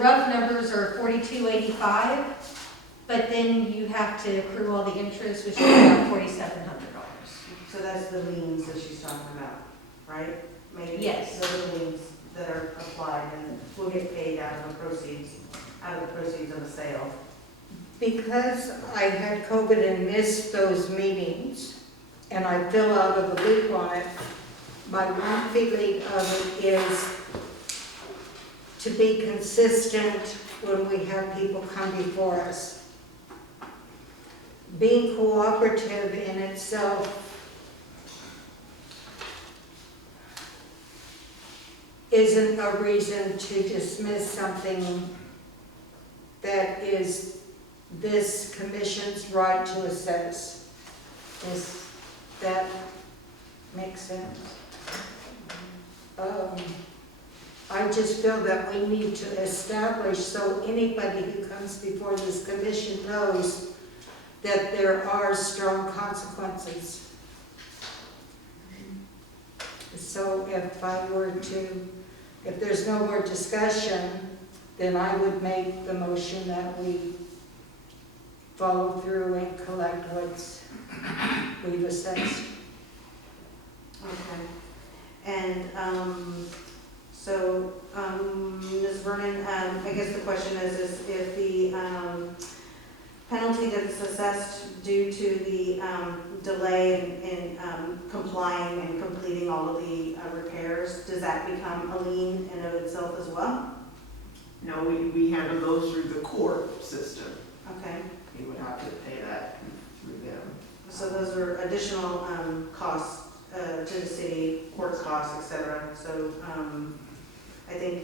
rough numbers are $42.85, but then you have to accrue all the interest, which is about $4,700. So that's the liens that she's talking about, right? Maybe Yes. those are the liens that are applied and will get paid out of the proceeds of the sale. Because I had COVID and missed those meetings, and I fill out of the loop on it, my one feeling of it is to be consistent when we have people come before us. Being cooperative in itself isn't a reason to dismiss something that is this commission's right to assess. Does that make sense? I just feel that we need to establish so anybody who comes before this commission knows that there are strong consequences. So if there's no more discussion, then I would make the motion that we follow through and collect what we've assessed. Okay. And so, Ms. Vernon, I guess the question is if the penalty that's assessed due to the delay in complying and completing all of the repairs, does that become a lien in of itself as well? No, we handle those through the court system. Okay. You would have to pay that through them. So those are additional costs to the city, court costs, et cetera. So I think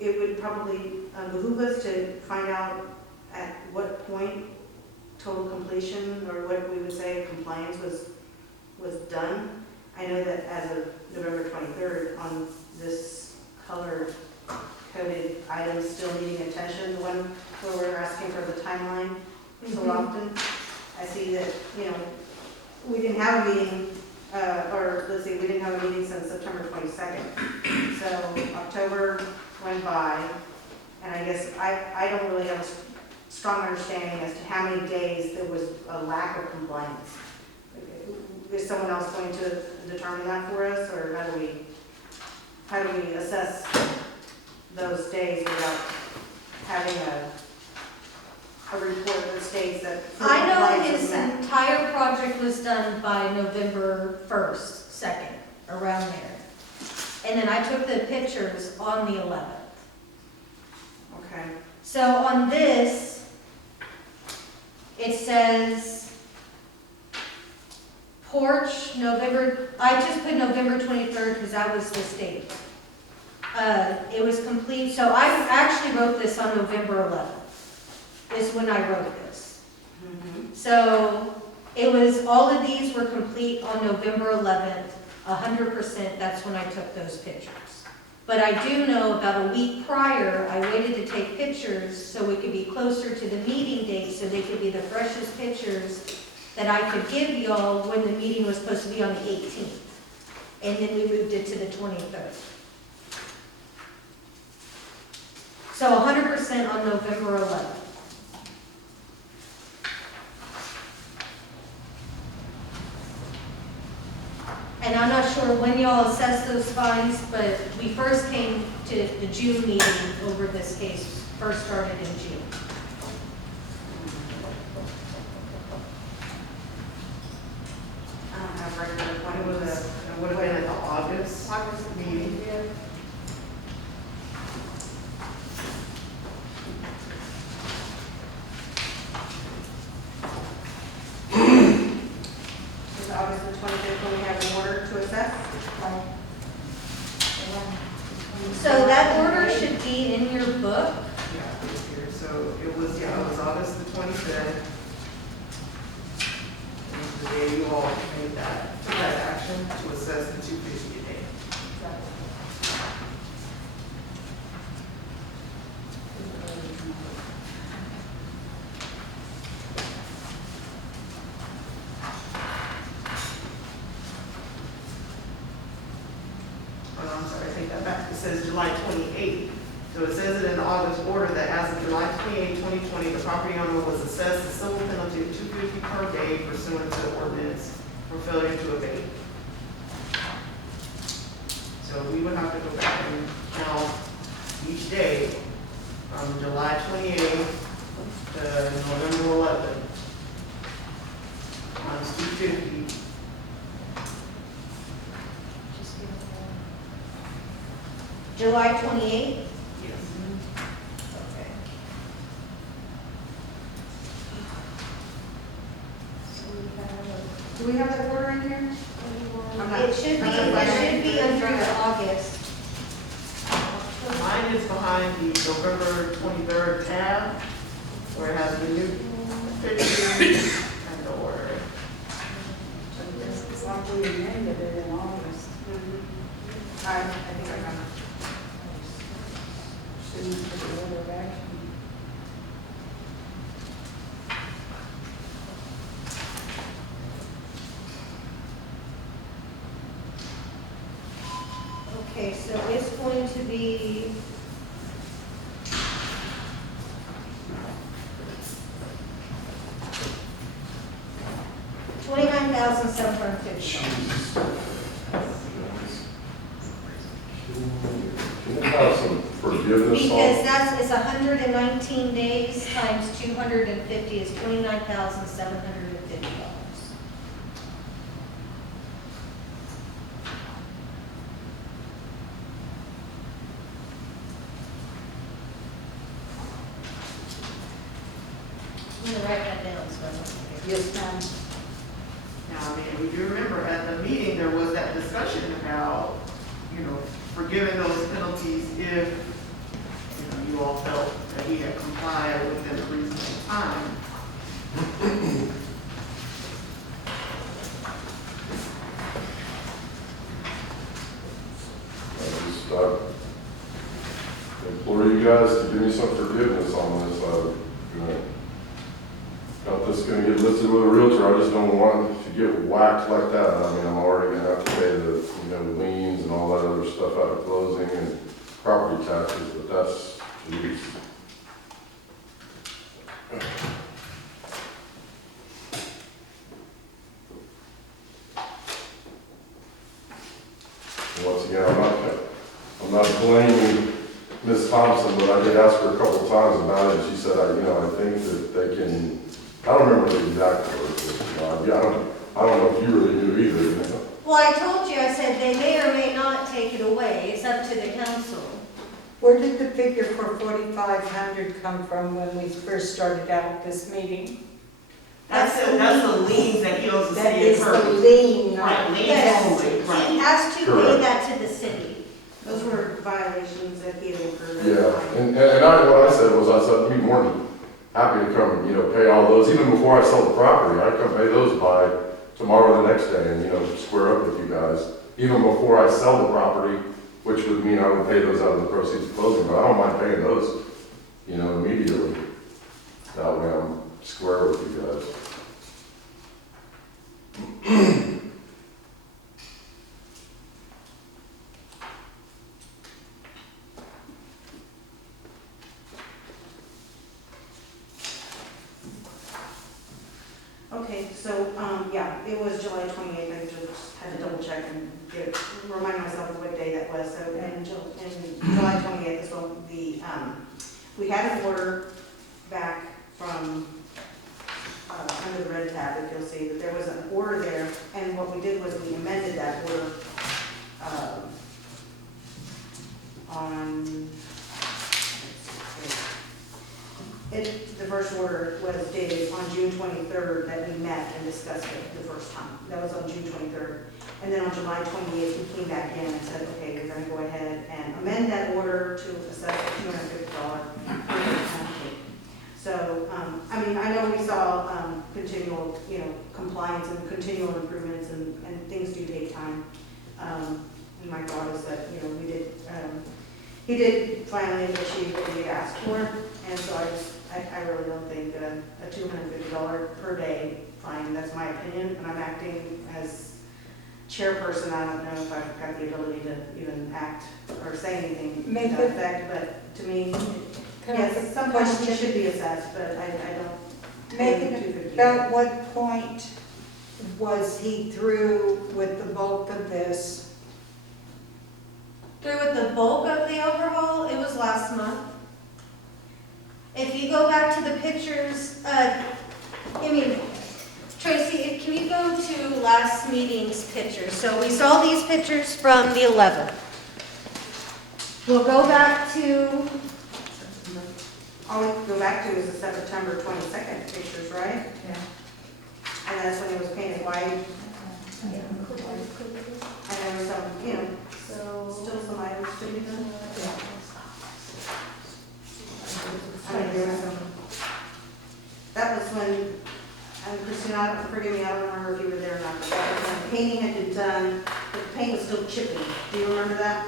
it would probably behoove us to find out at what point total completion, or what we would say compliance was done. I know that as of November 23rd, on this color coded item still needing attention, the one where we're asking for the timeline so often, I see that, we didn't have a meeting, we didn't have a meeting since September 22nd. So October went by, and I guess I don't really have a strong understanding as to how many days there was a lack of compliance. Is someone else going to determine that for us, or how do we assess those days without having a report that states that I know compliance is his met? entire project was done by November 1st, 2nd, around there. And then I took the pictures on the 11th. Okay. So on this, it says porch, I just put November 23rd because that was this date. It was complete, so I actually wrote this on November 11th, is when I wrote this. Mm-hmm. So it was, all of these were complete on November 11th, 100%, that's when I took those pictures. But I do know about a week prior, I waited to take pictures so we could be closer to the meeting date, so they could be the freshest pictures that I could give y'all when the meeting was supposed to be on the 18th. And then we moved it to the 23rd. So 100% on November 11th. And I'm not sure when y'all assessed those fines, but we first came to the June meeting over this case, first started in June. I don't have regular It appointment with was, it would have been at the August meeting. It's August the 25th when we have an order to assess. So that order should be in your book. Yeah, it's here. So it was August the 25th. It was the day you all made took that action to assess the 250 a day. Oh, I'm sorry, I take that back. It says July 28th. So it says it in the August order that 2020, the property owner was assessed a civil penalty of $250 per day pursuant to the ordinance for failure to abate. So we would have to go back and count each day from July 28th to November 11th. Times 250. July 28th? Yes. Okay. So we have, Do we have that order in here? I'm not- it should be, I'm not it should be finding it. under August. Mine is behind the November 23rd tab, where it has the new pictures and the order. Probably amended it in August. I think I got it. Shouldn't put the order of action. Okay, so it's going to be $29,750. Can you have some forgiveness Because on? that's, it's 119 days times 250 is $29,750. I'm gonna write that down, so I don't forget. Yes, ma'am. Now, I mean, if you remember at the meeting, there was that discussion about, forgiving those penalties if, you all felt that he had complied within a reasonable time. I implore you guys to give me some forgiveness on this. Got this gonna get listed with a realtor. I just don't want to get whacked like that. I mean, I'm already gonna have to pay the, liens and all that other stuff out of closing and property taxes, but that's, geez. Once again, I'm not blaming Ms. Thompson, but I did ask her a couple of times about it, and she said, I think that they can, I don't remember the exact words, but, I don't know if you really knew either, Well, I told you, I said they may or may not take it away. It's up to the council. Where did the figure for 4,500 come from when we first started out this meeting? That's the liens that he owes the That city of is the Kirby. lien, not Right, liens Yes. only, He right. has to pay Correct. that to the city. Those were violations that he had incurred. Yeah, and what I said was, I'd be more than happy to come and, pay all those, even before I sell the property, I'd come pay those by tomorrow or the next day and, square up with you guys, even before I sell the property, which would mean I would pay those out of the proceeds of closing, but I don't mind paying those, immediately. That way I'm square with you guys. Okay, so, it was July 28th, I just had to double check and remind myself of what day that was, so, and July 28th is when we had an order back from, under the red tab, if you'll see, that there was an order there, and what we did was we amended that order, on, the first order was dated on June 23rd that we met and discussed it the first time. That was on June 23rd. And then on July 28th, we came back in and said, okay, we're going to go ahead and amend that order to assess a $250 penalty. So, I know we saw continual, compliance and continual improvements, and things do take time. And my thought is that, he did finally achieve what he had asked for, and so I really don't think a $250 per day fine, that's my opinion, and I'm acting as chairperson. I don't know if I've got the ability to even act or say anything to that effect, but to me, Can I ask Yes, a sometimes it question? should be assessed, but I don't. Megan, about what point was he through with the bulk of this? Through with the bulk of the overhaul, it was last month. If you go back to the pictures, Tracy, can you go to last meeting's pictures? So we saw these pictures from the 11th. We'll go back to, All we can go back to is the September 22nd pictures, right? Yeah. And that's when it was painted white, and there was some, still some items to be done. I mean, there was some, that was when, and Christina, forgive me, I don't remember if you were there or not, but that was when the painting had been done, but the paint was still chipping. Do you remember that?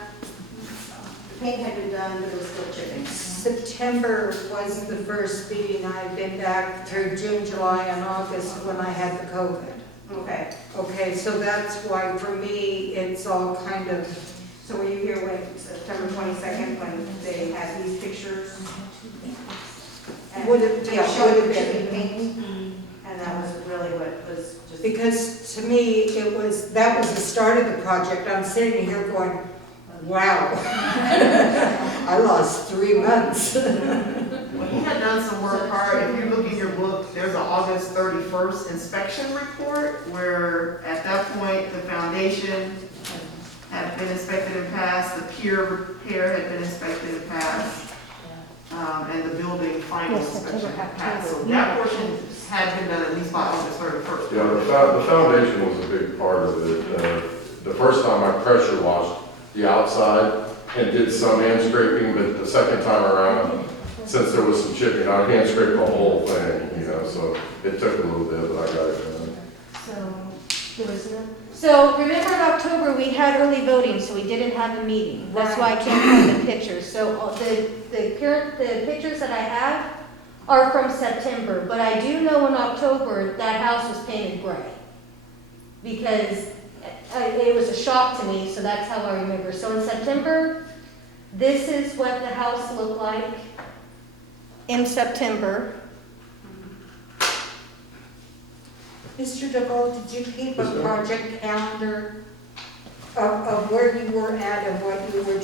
The paint had been done, but it was still chipping. September was the first meeting. I've been back through June, July, and August when I had the COVID. Okay, Okay, so that's why for me, it's all kind of, so were you here when, September 22nd, when they had these pictures? And Would it- they yeah, showed would the have chipping been. paint, and that was really what was just. because to me, that was the start of the project. I'm sitting here going, wow. I lost 3 months. When he had done some work prior, if you look in your book, there's an August 31st inspection report where at that point, the foundation had been inspected and passed, the pier repair had been inspected and passed, and the building final inspection had passed. So that portion had been done at least by August 31st. Yeah, the foundation was a big part of it. The first time I pressure washed the outside and did some hand scraping, but the second time around, since there was some chipping, I hand scraped the whole thing, so it took a little bit, but I got it done. so remember in October, we had early voting, so we didn't have a meeting. That's why I can't find the pictures. So the pictures that I have are from September, but I do know in October, that house was painted gray. Because it was a shock to me, so that's how I remember. So in September, this is what the house looked like in September. Mr. DeVault, did you keep Yes, a ma'am. project calendar of where you were at and what you were